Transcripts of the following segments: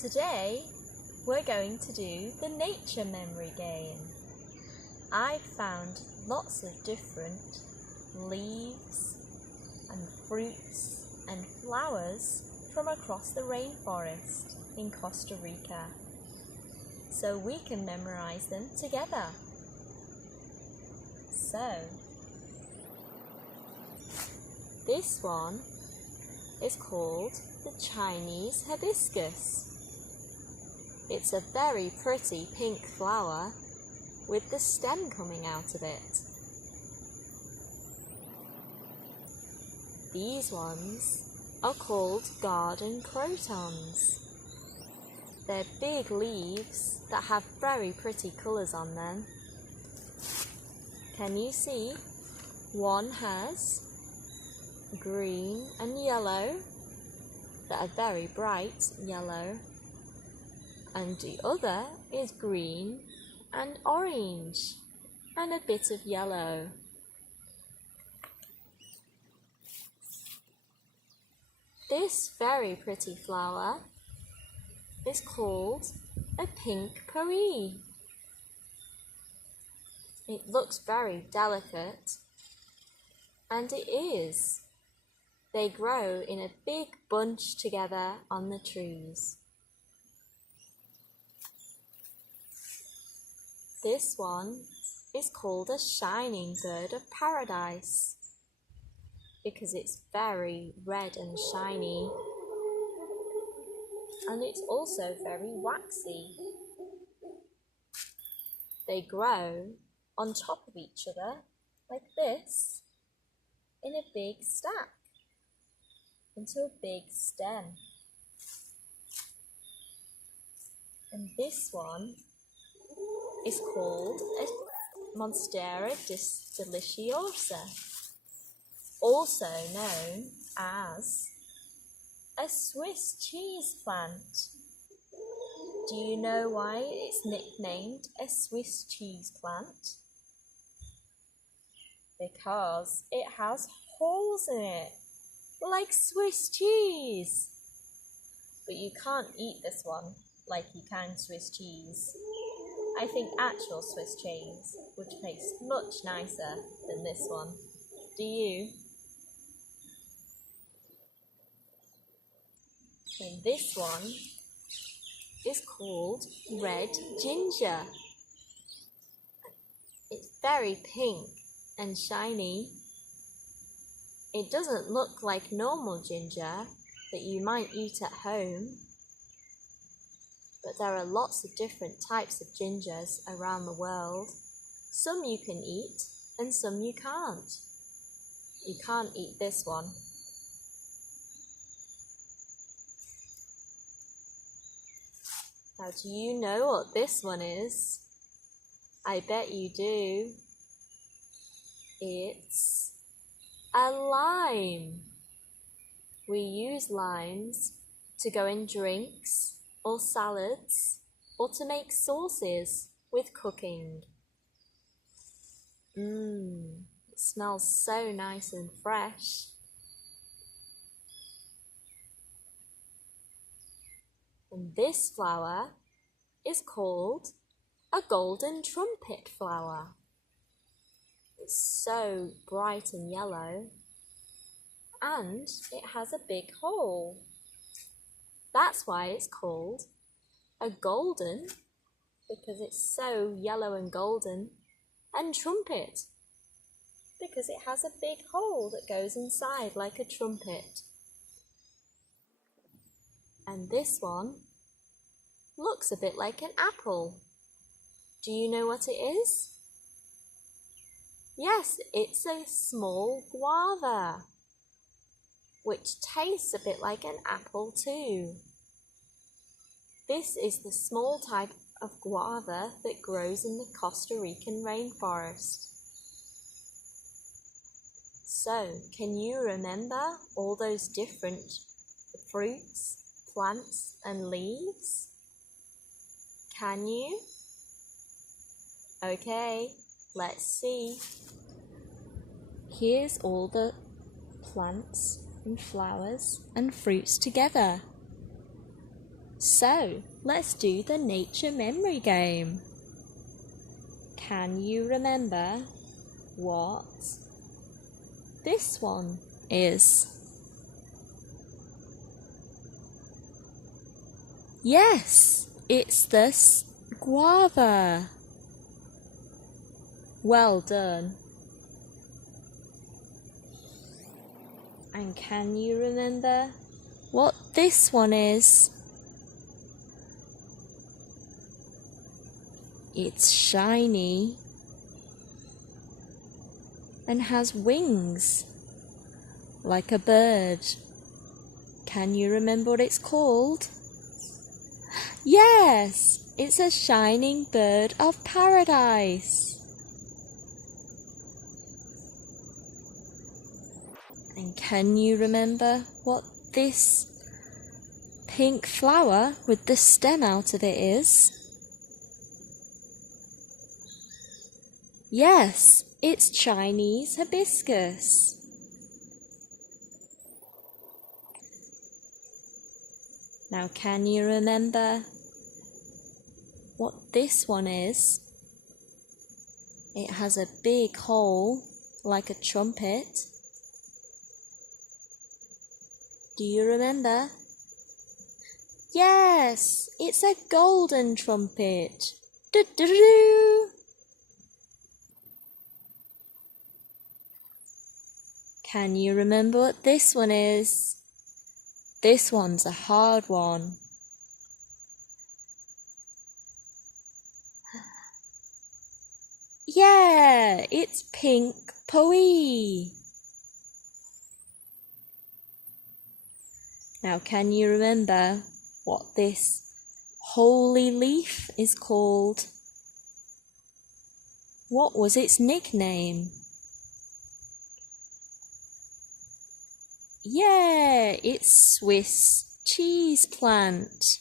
today we're going to do the nature memory game. I found lots of different leaves and fruits and flowers from across the rainforest in Costa Rica, so we can memorize them together. So, this one is called the Chinese hibiscus. It's a very pretty pink flower with the stem coming out of it. These ones are called garden crotons. They're big leaves that have very pretty colours on them. Can you see? One has green and yellow that are very bright yellow, and the other is green and orange and a bit of yellow. This very pretty flower is called a pink peri. It looks very delicate, and it is. They grow in a big bunch together on the trees. This one is called a shining bird of paradise because it's very red and shiny, and it's also very waxy. They grow on top of each other like this in a big stack into a big stem. And this one is called a Monstera deliciosa, also known as a Swiss cheese plant. Do you know why it's nicknamed a Swiss cheese plant? Because it has holes in it, like Swiss cheese. But you can't eat this one like you can Swiss cheese. I think actual Swiss cheese would taste much nicer than this one. Do you? And this one is called red ginger. It's very pink and shiny. It doesn't look like normal ginger that you might eat at home, but there are lots of different types of gingers around the world. Some you can eat and some you can't. You can't eat this one. Now, do you know what this one is? I bet you do. It's a lime. We use limes to go in drinks or salads or to make sauces with cooking. It smells so nice and fresh. And this flower is called a golden trumpet flower. It's so bright and yellow, and it has a big hole. That's why it's called a golden, because it's so yellow and golden, and trumpet, because it has a big hole that goes inside like a trumpet. And this one looks a bit like an apple. Do you know what it is? Yes, it's a small guava, which tastes a bit like an apple too. This is the small type of guava that grows in the Costa Rican rainforest. So, can you remember all those different fruits, plants and leaves? Can you? Okay, let's see. Here's all the plants and flowers and fruits together. So, let's do the nature memory game. Can you remember what this one is? Yes, it's the guava. Well done. And can you remember what this one is? It's shiny and has wings like a bird. Can you remember what it's called? Yes, it's a shining bird of paradise. And can you remember what this pink flower with the stem out of it is? Yes, it's Chinese hibiscus. Now can you remember what this one is? It has a big hole like a trumpet. Do you remember? Yes, it's a golden trumpet. Do-do-do. Can you remember what this one is? This one's a hard one. Yeah, it's pink poi. Now can you remember what this holy leaf is called? What was its nickname? Yeah, it's Swiss cheese plant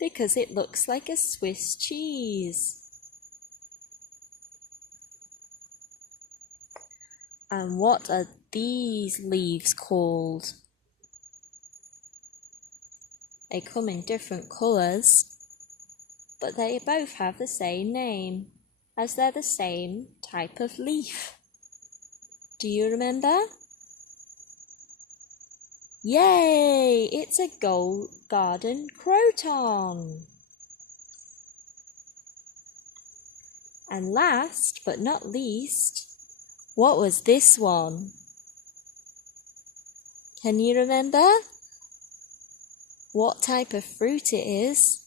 because it looks like a Swiss cheese. And what are these leaves called? They come in different colours, but they both have the same name as they're the same type of leaf. Do you remember? Yay! It's a garden croton. And last but not least, what was this one? Can you remember what type of fruit it is?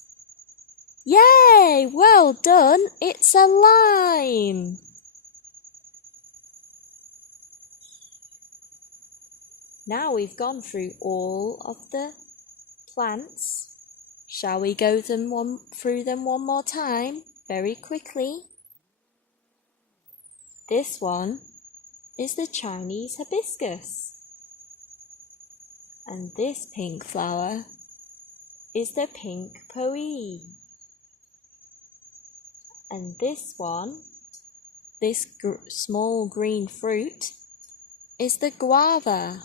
Yay! Well done! It's a lime! Now we've gone through all of the plants. Shall we go through them one more time, very quickly? This one is the Chinese hibiscus. And this pink flower is the pink poi. And this one, this small green fruit, is the guava.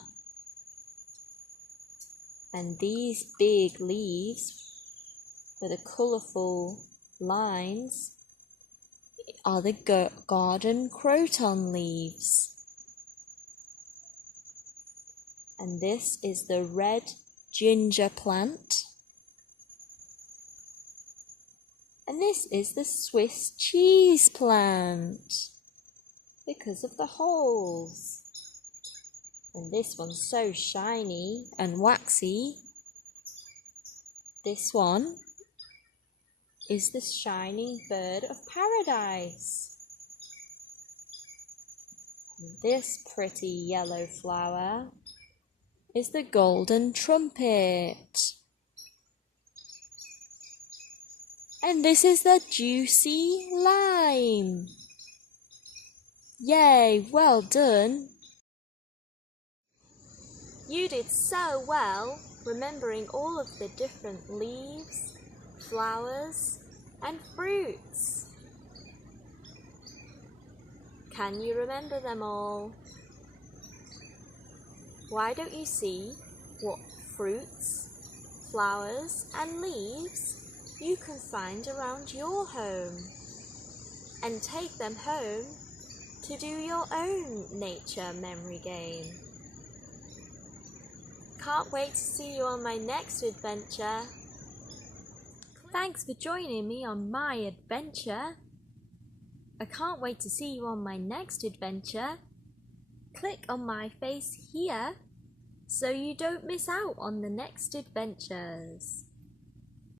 And these big leaves with the colourful lines are the garden croton leaves. And this is the red ginger plant. And this is the Swiss cheese plant because of the holes. And this one's so shiny and waxy. This one is the shining bird of paradise. And this pretty yellow flower is the golden trumpet. And this is the juicy lime. Yay, well done. You did so well remembering all of the different leaves, flowers, and fruits. Can you remember them all? Why don't you see what fruits, flowers and leaves you can find around your home and take them home to do your own nature memory game. Can't wait to see you on my next adventure. Thanks for joining me on my adventure. I can't wait to see you on my next adventure. Click on my face here so you don't miss out on the next adventures.